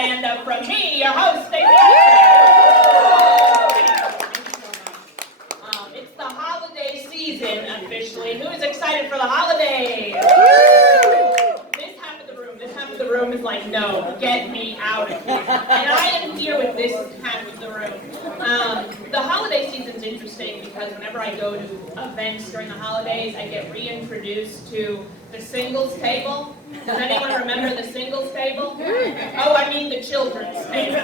Standup from me, your host, Stacey. It's the holiday season officially. Who is excited for the holidays? This half of the room is like, no, get me out of here. And I am here with this half of the room. The holiday season's interesting because whenever I go to events during the holidays, I get reintroduced to the singles table. Does anyone remember the singles table? Oh, I mean the children's table.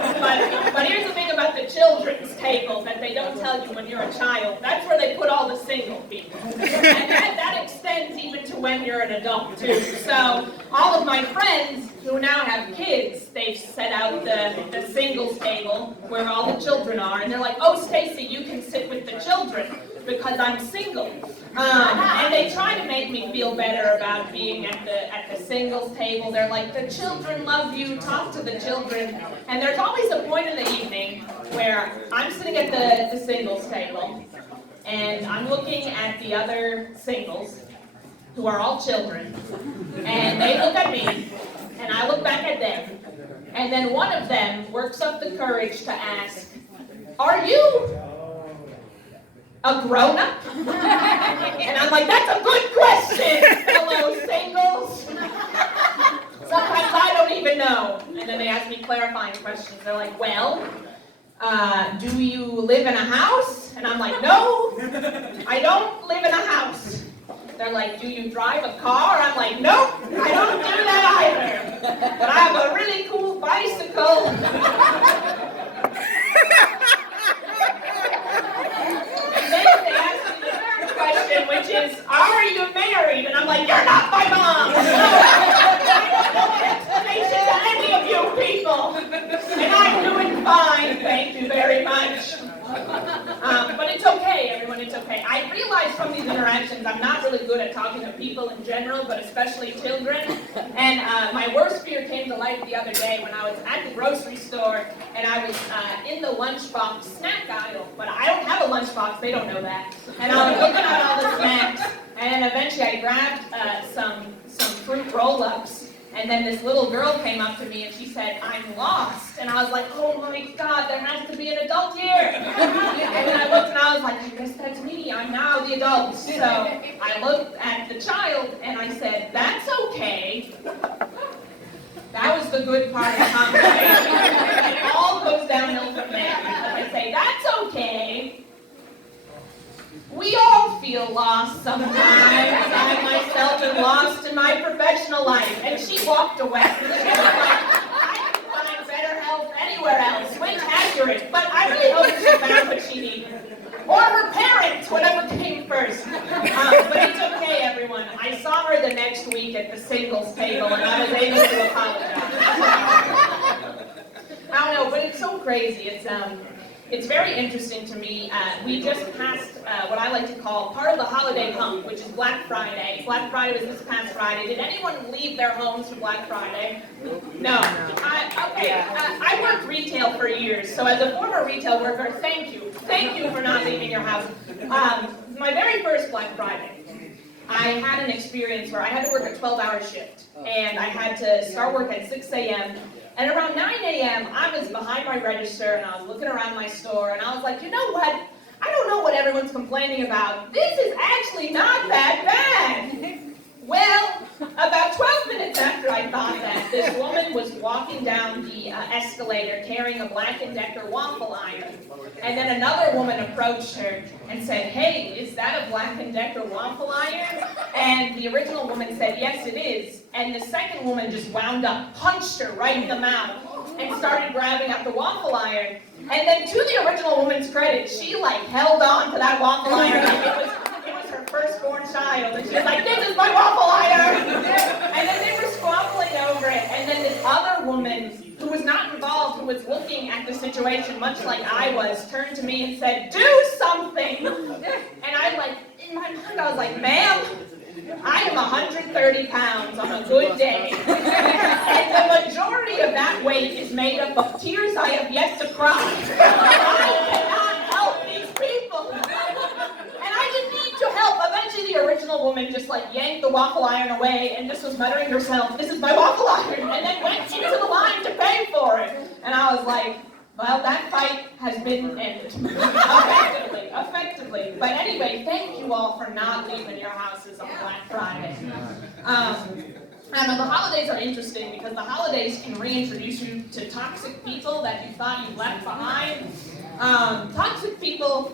But here's the thing about the children's table that they don't tell you when you're a child. That's where they put all the single people. And that extends even to when you're an adult, too. So all of my friends who now have kids, they've set out the singles table where all the children are. And they're like, oh, Stacey, you can sit with the children because I'm single. And they try to make me feel better about being at the singles table. They're like, the children love you, talk to the children. And there's always a point in the evening where I'm sitting at the singles table, and I'm looking at the other singles, who are all children, and they look at me, and I look back at them, and then one of them works up the courage to ask, are you a grown-up? And I'm like, that's a good question, fellow singles. Sometimes I don't even know. And then they ask me clarifying questions. They're like, well, do you live in a house? And I'm like, no, I don't live in a house. They're like, do you drive a car? I'm like, nope, I don't do that either. But I have a really cool bicycle. Which is, are you married? And I'm like, you're not my mom. I don't know explanation to any of you people. And I'm doing fine, thank you very much. But it's okay, everyone, it's okay. I realize from these interactions I'm not really good at talking to people in general, but especially children. And my worst fear came to life the other day when I was at the grocery store and I was in the lunchbox snack aisle. But I don't have a lunchbox, they don't know that. And I was looking at all the snacks, and eventually I grabbed some fruit roll-ups. And then this little girl came up to me and she said, I'm lost. And I was like, oh my God, there has to be an adult here. And then I looked and I was like, I guess that's me, I'm now the adult. So I looked at the child and I said, that's okay. That was the good part of the conversation. It all goes downhill from there. Because I say, that's okay. We all feel lost sometimes. I myself am lost in my professional life. And she walked away. She was like, I can find better help anywhere else. Which accurate. But I really hope she found what she needed. Or her parents, whatever came first. But it's okay, everyone. I saw her the next week at the singles table, and I was able to apologize. I don't know, but it's so crazy. It's very interesting to me. We just passed what I like to call part of the holiday hump, which is Black Friday. Black Friday was this past Friday. Did anyone leave their homes for Black Friday? No. I worked retail for years, so as a former retail worker, thank you. Thank you for not leaving your house. My very first Black Friday, I had an experience where I had to work a 12-hour shift, and I had to start work at 6 a.m., and around 9 a.m., I was behind my register, and I was looking around my store, and I was like, you know what? I don't know what everyone's complaining about. This is actually not that bad. Well, about 12 minutes after I thought that, this woman was walking down the escalator carrying a Black & Decker waffle iron. And then another woman approached her and said, hey, is that a Black & Decker waffle iron? And the original woman said, yes, it is. And the second woman just wound up, punched her right in the mouth, and started grabbing up the waffle iron. And then to the original woman's credit, she held on to that waffle iron like it was her firstborn child. And she was like, this is my waffle iron! And then they were squabbling over it. And then this other woman, who was not involved, who was looking at the situation much like I was, turned to me and said, do something! And in my mind, I was like, ma'am, I am 130 pounds on a good day. And the majority of that weight is made up of tears I have yet to cry. I cannot help these people. And I didn't need to help. Eventually the original woman just yanked the waffle iron away and just was muttering to herself, this is my waffle iron, and then went into the line to pay for it. I was like, well, that fight has been ended. Effectively. But anyway, thank you all for not leaving your houses on Black Friday. I know the holidays are interesting because the holidays can reintroduce you to toxic people that you thought you left behind. Toxic people,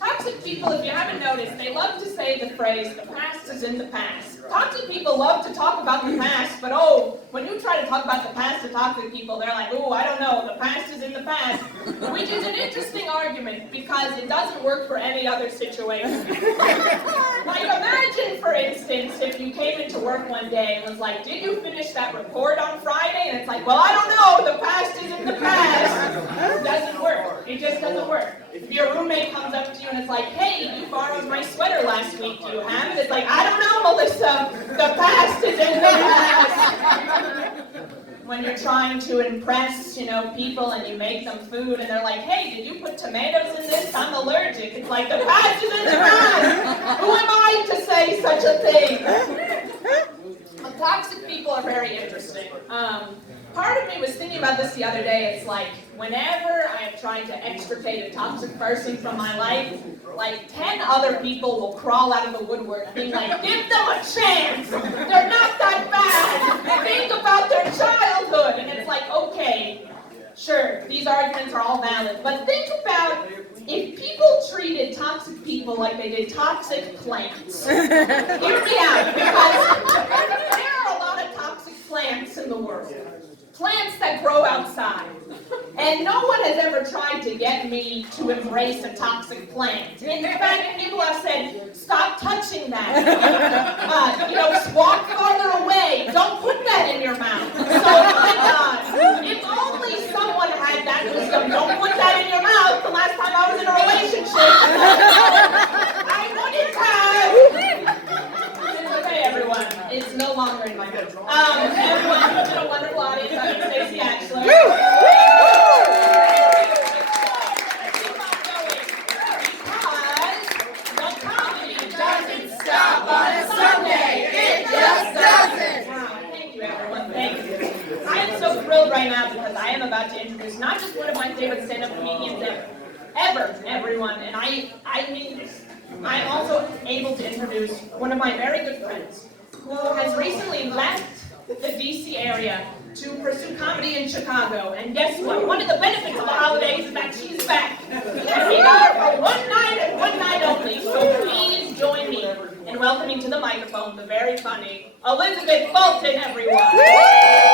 if you haven't noticed, they love to say the phrase, the past is in the past. Toxic people love to talk about the past, but when you try to talk about the past to toxic people, they're like, I don't know, the past is in the past. Which is an interesting argument because it doesn't work for any other situation. Like imagine, for instance, if you came into work one day and was like, did you finish that report on Friday? And it's like, well, I don't know, the past is in the past. It doesn't work. It just doesn't work. If your roommate comes up to you and it's like, hey, you borrowed my sweater last week, do you have it? It's like, I don't know, Melissa, the past is in the past. When you're trying to impress, people and you make them food and they're like, hey, did you put tomatoes in this? I'm allergic. It's like, the past is in the past. Who am I to say such a thing? Toxic people are very interesting. Part of me was thinking about this the other day. It's like, whenever I am trying to extricate a toxic person from my life, like 10 other people will crawl out of the woodwork being like, give them a chance! They're not that bad! Think about their childhood! And it's like, okay, sure, these arguments are all valid, but think about if people treated toxic people like they did toxic plants. Hear me out, because there are a lot of toxic plants in the world. Plants that grow outside. And no one has ever tried to get me to embrace a toxic plant. In fact, people have said, stop touching that. Walk farther away. Don't put that in your mouth. So, my God, if only someone had that wisdom, don't put that in your mouth. The last time I was in a relationship, I wouldn't have. It's okay, everyone. It's no longer in my mouth. Everyone, it's been a wonderful audience. I'm Stacey Axler. Right now, because I am about to introduce not just one of my favorite stand-up comedians ever, everyone, and I mean this. I am also able to introduce one of my very good friends who has recently left the DC area to pursue comedy in Chicago. And guess what? One of the benefits of the holidays is that she's back. And we are for one night and one night only. So please join me in welcoming to the microphone the very funny Elizabeth Fulton, everyone.